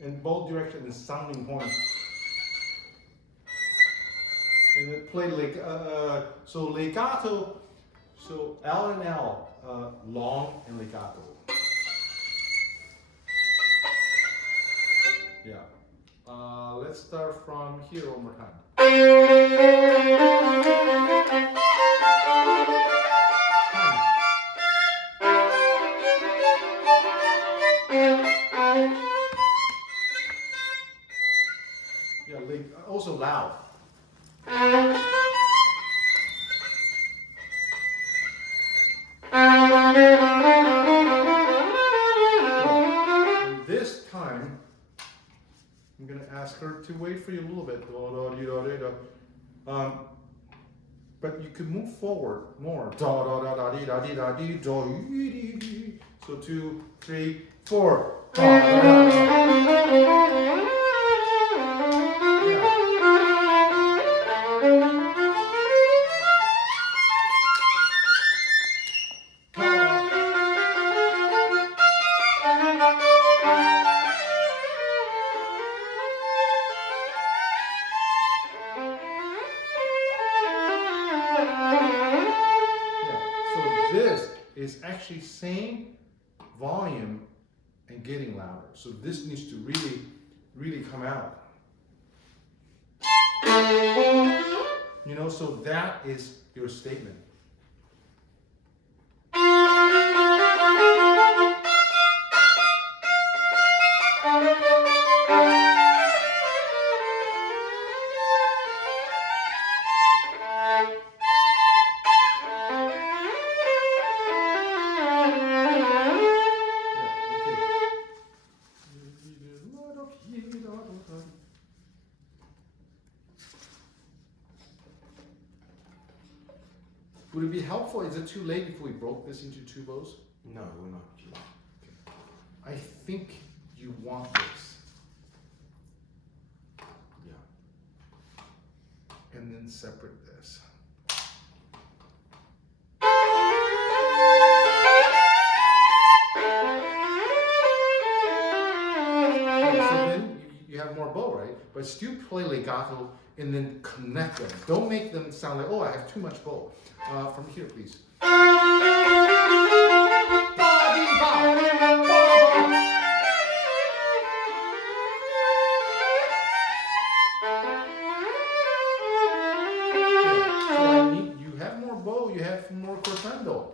in both directions is sounding point. And then play so legato, so L and L, long and legato. Yeah. Let's start from here one more time. Yeah, also loud. And this time, I'm going to ask her to wait for you a little bit. But you could move forward more. So 2, 3, 4. This is actually same volume and getting louder. So this needs to really, really come out. You know, so that is your statement. Would it be helpful? Is it too late if we broke this into two bows? No, we're not. I think you want this. Yeah. And then separate this. Yeah, so then you have more bow, right? But still play legato and then connect them. Don't make them sound like, oh, I have too much bow. From here, please. You have more bow, you have more crescendo.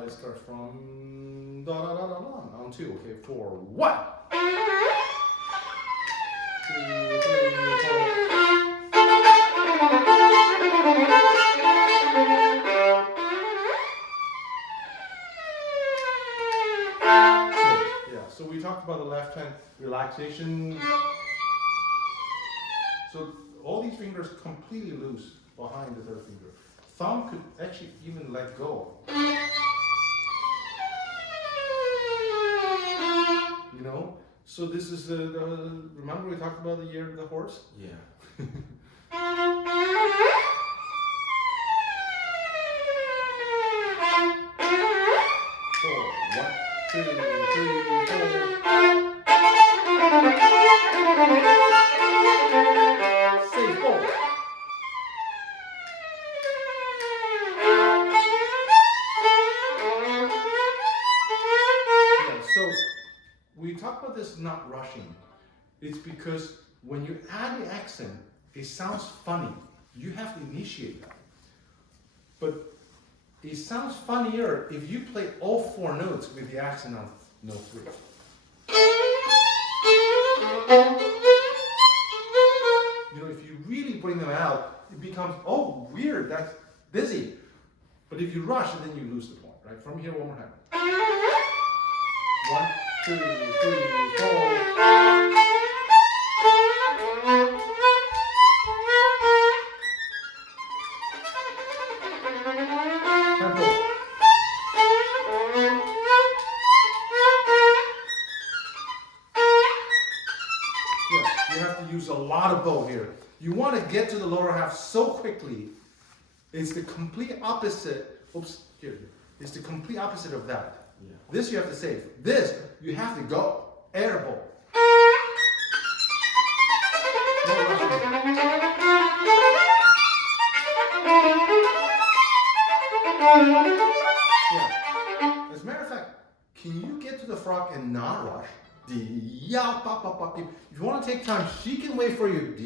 Let's start from da da da da da on 2. Okay, 4, 1. 2, 3, 4. Yeah, so we talked about the left hand relaxation. So all these fingers completely loose behind the third finger. Thumb could actually even let go. You know? So this is remember we talked about the year of the horse? Yeah. 4, 1, 2, 3, 4. Say 4. So we talked about this not rushing. It's because when you add the accent, it sounds funny. You have to initiate that. But it sounds funnier if you play all 4 notes with the accent on note 3. You know, if you really bring them out, it becomes, oh, weird, that's busy. But if you rush, then you lose the point, right? From here, one more time. 1, 2, 3, 4. You have to use a lot of bow here. You want to get to the lower half so quickly. It's the complete opposite. Oops, here. It's the complete opposite of that. Yeah. This you have to save. This, you have to go. Air bow. No rushing. Yeah. As a matter of fact, can you get to the frog and not rush? If you want to take time, she can wait for you.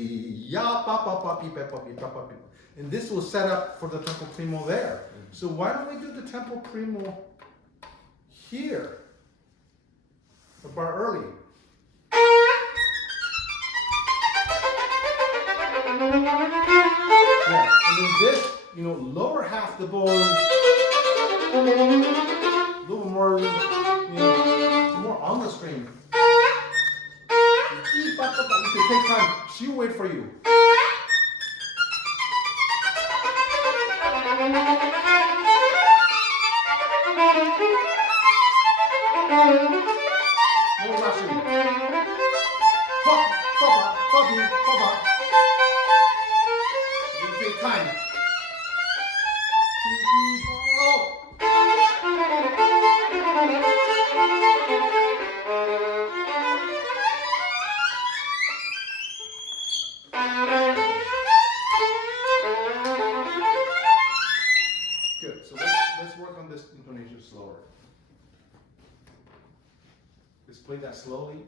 And this will set up for the tempo primo there. So why don't we do the tempo primo here? A bar early. Yeah, and then this, lower half the bow, a little more, more on the string. You can take time. She'll wait for you. No rushing. Pop, pop, poppy, pop. You take time. Oh. Good. So let's work on this intonation slower. Let's play that slowly.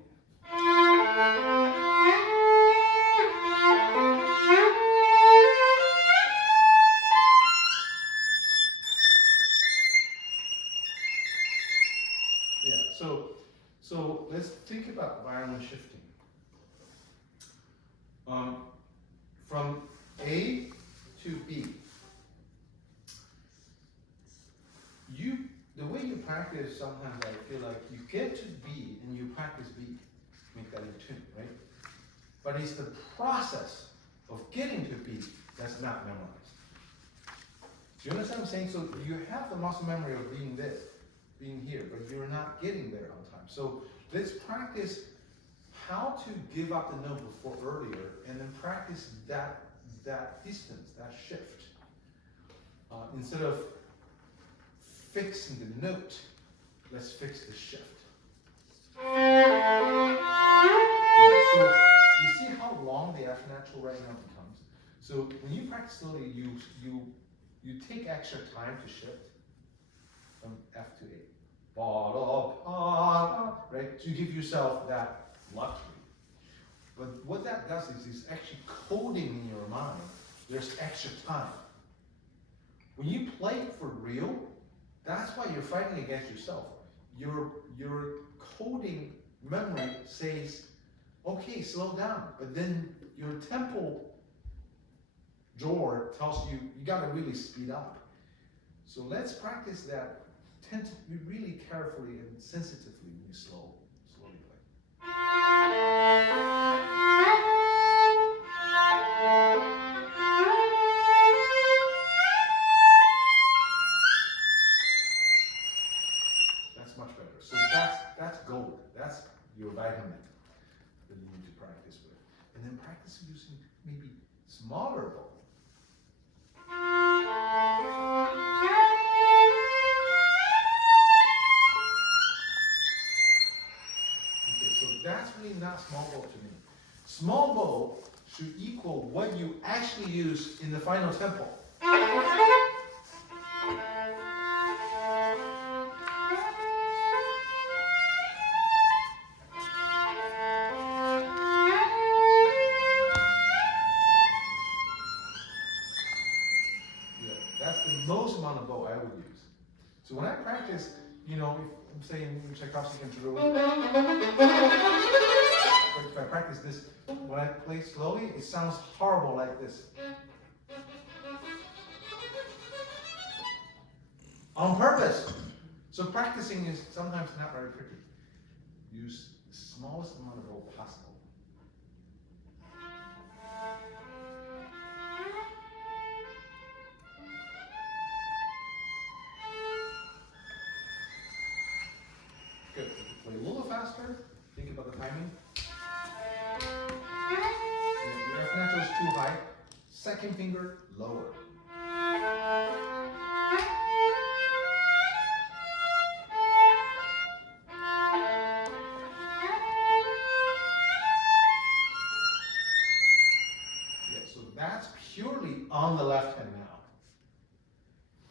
Yeah. So let's think about violin shifting. From A to B. The way you practice, sometimes I feel like you get to B and you practice B, make that in tune, right? But it's the process of getting to B that's not memorized. Do you understand what I'm saying? So you have the muscle memory of being this, being here, but you're not getting there on time. So let's practice how to give up the note before earlier, and then practice that distance, that shift. Instead of fixing the note, let's fix the shift. Yeah, so you see how long the F natural right now becomes. So when you practice slowly, you take extra time to shift from F to A. Right? To give yourself that luxury. But what that does is actually coding in your mind. There's extra time. When you play for real, that's why you're fighting against yourself. Your coding memory says, okay, slow down. But then your tempo drawer tells you, you gotta really speed up. So let's practice that. Tend to be really carefully and sensitively when you slowly play. That's much better. So that's gold. That's your vitamin that you need to practice with. And then practice using maybe smaller bow. That's really not small bow to me. Small bow should equal what you actually use in the final tempo. Yeah, that's the most amount of bow I would use. So when I practice, if I'm saying Tchaikovsky Concerto, if I practice this, when I play slowly, it sounds horrible like this. On purpose. So practicing is sometimes not very pretty. Use the smallest amount of bow possible. Good. Play a little faster. Think about the timing. Second finger, lower. Yeah, so that's purely on the left hand now.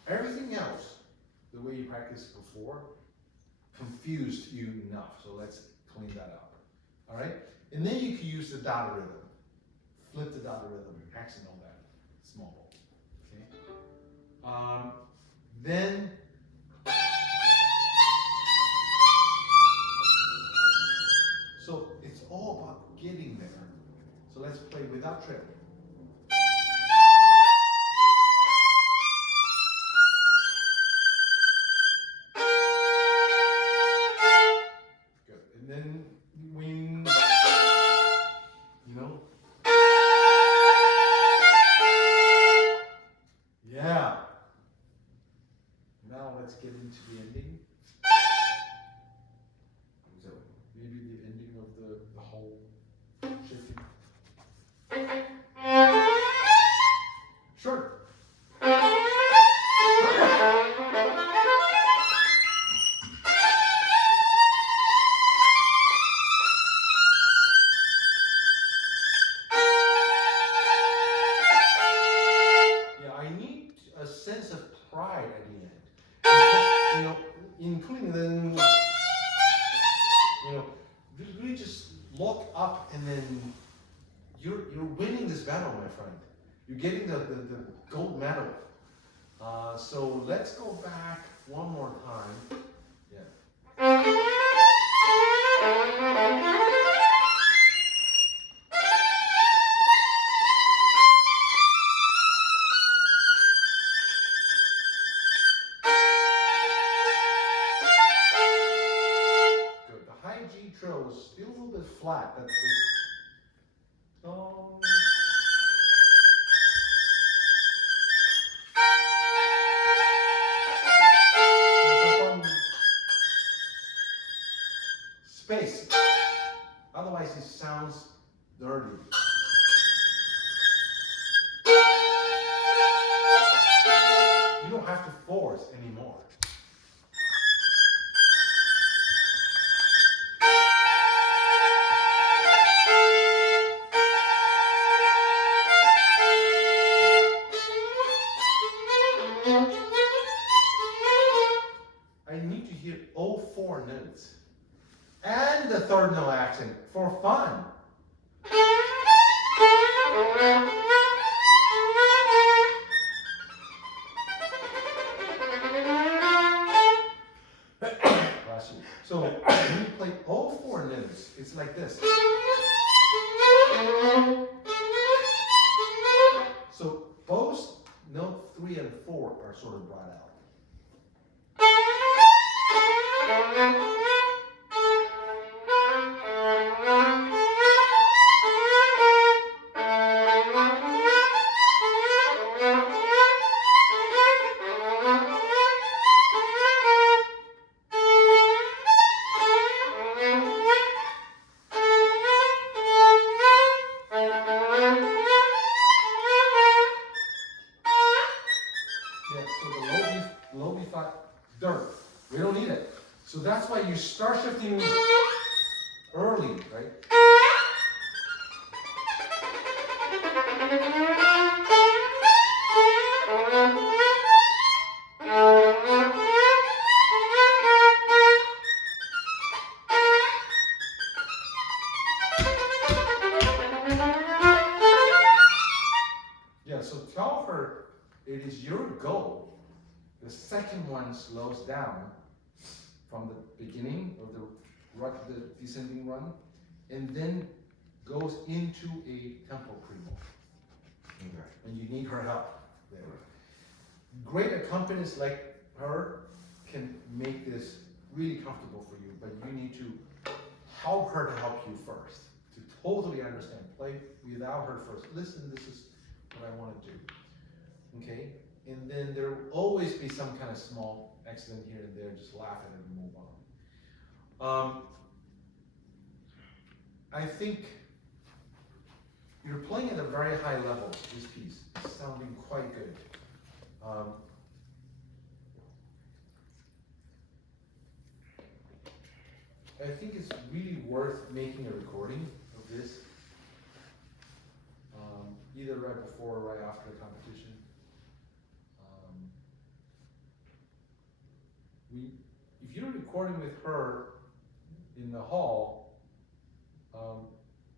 Everything else, the way you practiced before, confused you enough. So let's clean that up. All right? And then you can use the dada rhythm. Flip the dada rhythm, accent on that small bow. Okay? Then so it's all about getting there. So let's play without trip. Good. And then when you know. Yeah. Now let's get into the ending. So maybe the ending of the whole shifting. Sure. Yeah, I need a sense of pride at the end. You know, including then, you know, really just look up and then you're winning this battle, my friend. You're getting the gold medal. So let's go back one more time. Yeah. Good. The high G trill is still a little bit flat. But space. Otherwise it sounds dirty. You don't have to force anymore. I need to hear all four notes. And the third note accent for fun. Bless you. So when you play all four notes, it's like this. So both note 3 and 4 are sort of brought out. Dirt. We don't need it. So that's why you start shifting early, right? Yeah, so tell her it is your goal. The second one slows down from the beginning of the descending run, and then goes into a tempo primo. Okay. And you need her help there. Great accompanists like her can make this really comfortable for you, but you need to help her to help you first, to totally understand. Play without her first. Listen, this is what I want to do. Okay? And then there will always be some kind of small accident here and there, just laugh at it and move on. I think you're playing at a very high level, this piece. It's sounding quite good. I think it's really worth making a recording of this, either right before or right after the competition. If you're recording with her in the hall,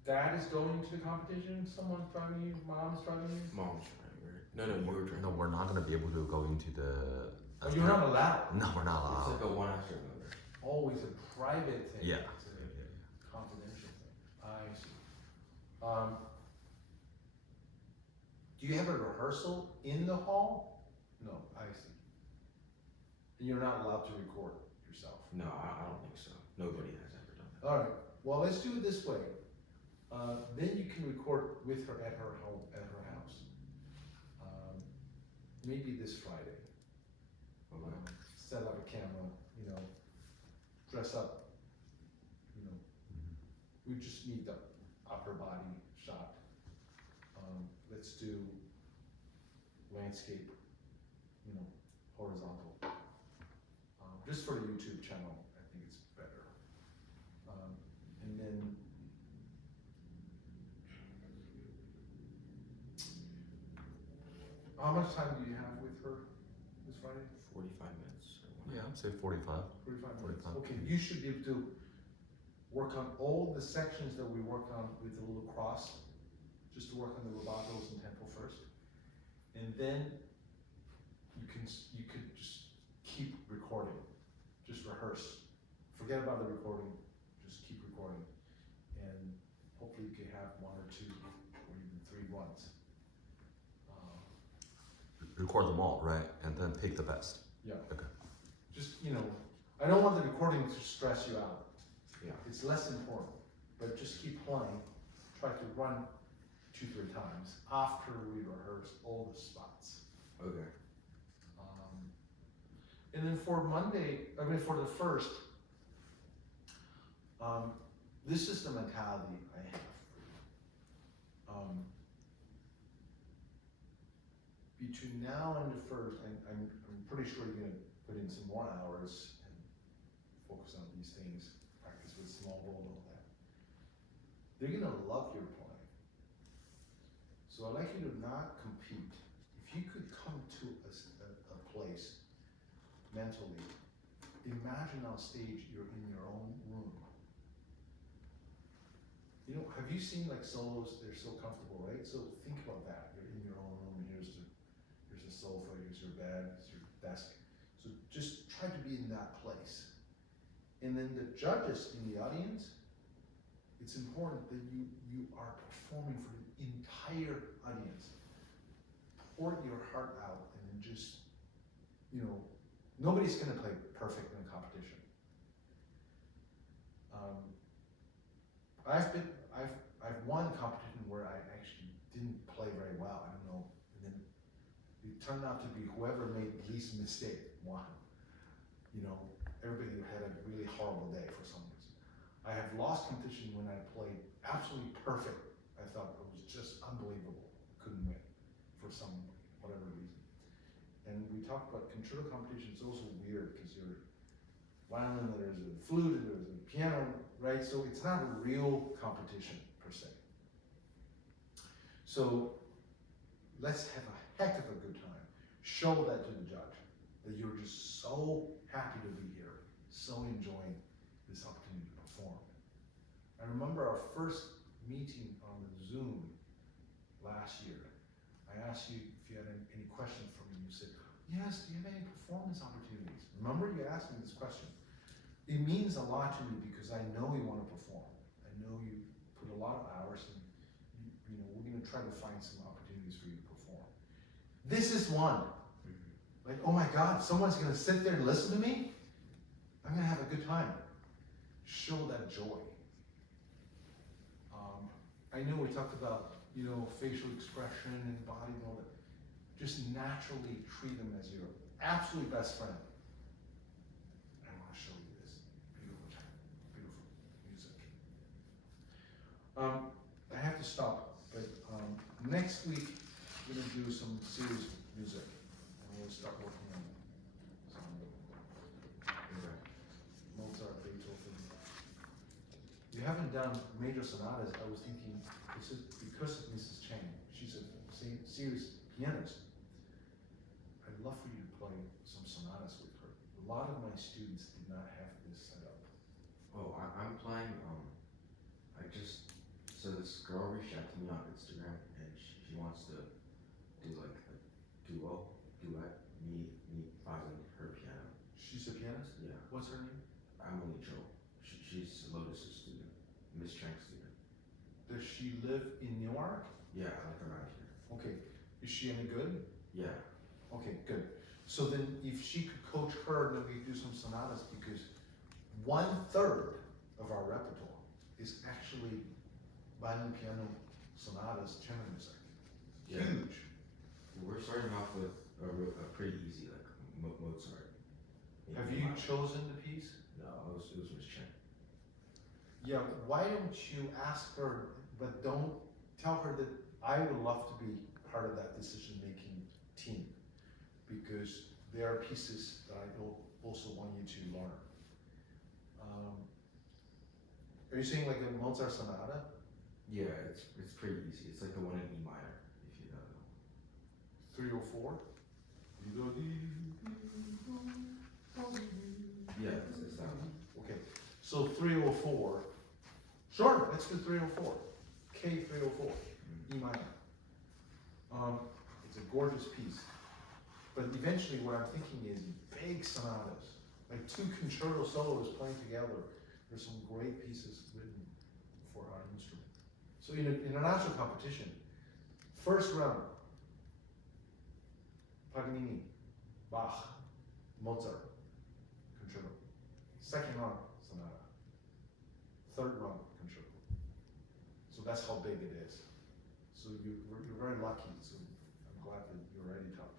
Dad is going to the competition, someone's driving you, Mom's driving you? Mom's driving, right? No, you were driving. No, we're not gonna be able to go into the. Oh, you're not allowed? No, we're not It's allowed. like a one after another. Always a private thing. Yeah. It's a confidential thing. I see. Do you have a rehearsal in the hall? No, I see. You're not allowed to record yourself. No, I don't think so. Nobody has ever done that. All right. Well, let's do it this way. Then you can record with her at her home, at her house. Maybe this Friday. Okay. Set up a camera, dress up, we just need the upper body shot. Let's do landscape, horizontal. Just for the YouTube channel, I think it's better. And then how much time do you have with her this Friday? 45 minutes. Or Yeah, I'd say 45. 45 minutes. 45. Okay, you should be able to work on all the sections that we worked on with the little cross, just to work on the rubatos and tempo first. And then you could just keep recording, just rehearse. Forget about the recording, just keep recording. And hopefully you can have one or two or even three runs. Record them all, right? And then pick the best. Yeah. Okay. Just, I don't want the recording to stress you out. Yeah. It's less important, but just keep playing. Try to run 2-3 times after we rehearse all the spots. Okay. And then for for the first, this is the mentality I have. Between now and the first, I'm pretty sure you're gonna put in some more hours and focus on these things, practice with small ball and all that. They're gonna love your playing. So I'd like you to not compete. If you could come to a place mentally, imagine on stage you're in your own room. Have you seen like solos? They're so comfortable, right? So think about that. You're in your own room. Here's a sofa. Here's your bed. Here's your desk. So just try to be in that place. And then the judges in the audience, it's important that you are performing for the entire audience. Pour your heart out and then just, nobody's gonna play perfect in a competition. I've won a competition where I actually didn't play very well. I don't know, and then it turned out to be whoever made the least mistake won. Everybody had a really horrible day for some reason. I have lost competition when I played absolutely perfect. I thought it was just unbelievable. Couldn't win for whatever reason. And we talked about concerto competition. It's also weird because you're violin, there's a flute, there's a piano, right? So it's not a real competition per se. So let's have a heck of a good time. Show that to the judge, that you're just so happy to be here, so enjoying this opportunity to perform. I remember our first meeting on the Zoom last year. I asked you if you had any questions for me. You said, yes, do you have any performance opportunities? Remember you asked me this question. It means a lot to me because I know you want to perform. I know you put a lot of hours and we're going to try to find some opportunities for you to perform. This is one. Like, oh my God, someone's going to sit there and listen to me? I'm going to have a good time. Show that joy. I know we talked about, facial expression and body and all that. Just naturally treat them as your absolute best friend. I want to show you this beautiful music. I have to stop, but Next week, we're gonna do some serious music, and we'll start working on some Okay. Mozart, Beethoven. You haven't done major sonatas. I was thinking, this is because of Mrs. Chang. She's a serious pianist. I'd love for you to play some sonatas with her. A lot of my students did not have this set up. Oh, I'm playing, I just, so this girl reached out to me on Instagram and she wants to do like a duet, me filing her piano. She's a pianist? Yeah, What's her name? Emily Cho. She's Lotus's student, Miss Chang's student. Does she live in Newark? Yeah, like around here. Okay. Is she any good? Yeah, Okay, good. So then if she could coach her, then we do some sonatas because 1/3 of our repertoire is actually violin, piano, sonatas, chamber music. Yeah. Huge. we're starting off with a pretty easy, like Mozart. Have Maybe you Mozart. chosen the piece? No, it was Miss Chang. Yeah, why don't you ask her, but don't tell her that I would love to be part of that decision-making team because there are pieces that I also want you to learn. Are you saying like a Mozart sonata? Yeah, it's pretty easy. It's like the one in E minor, if you know. 304? You go Yeah, it's that one. okay, so 304. Sure, let's do 304. K 304, E minor. It's a gorgeous piece. But eventually what I'm thinking is big sonatas, like 2 concerto solos playing together. There's some great pieces written for our instrument. So in an international competition, first round, Paganini, Bach, Mozart, concerto. Second round, sonata. Third round, concerto. So that's how big it is. So you're very lucky. So I'm glad that you're already top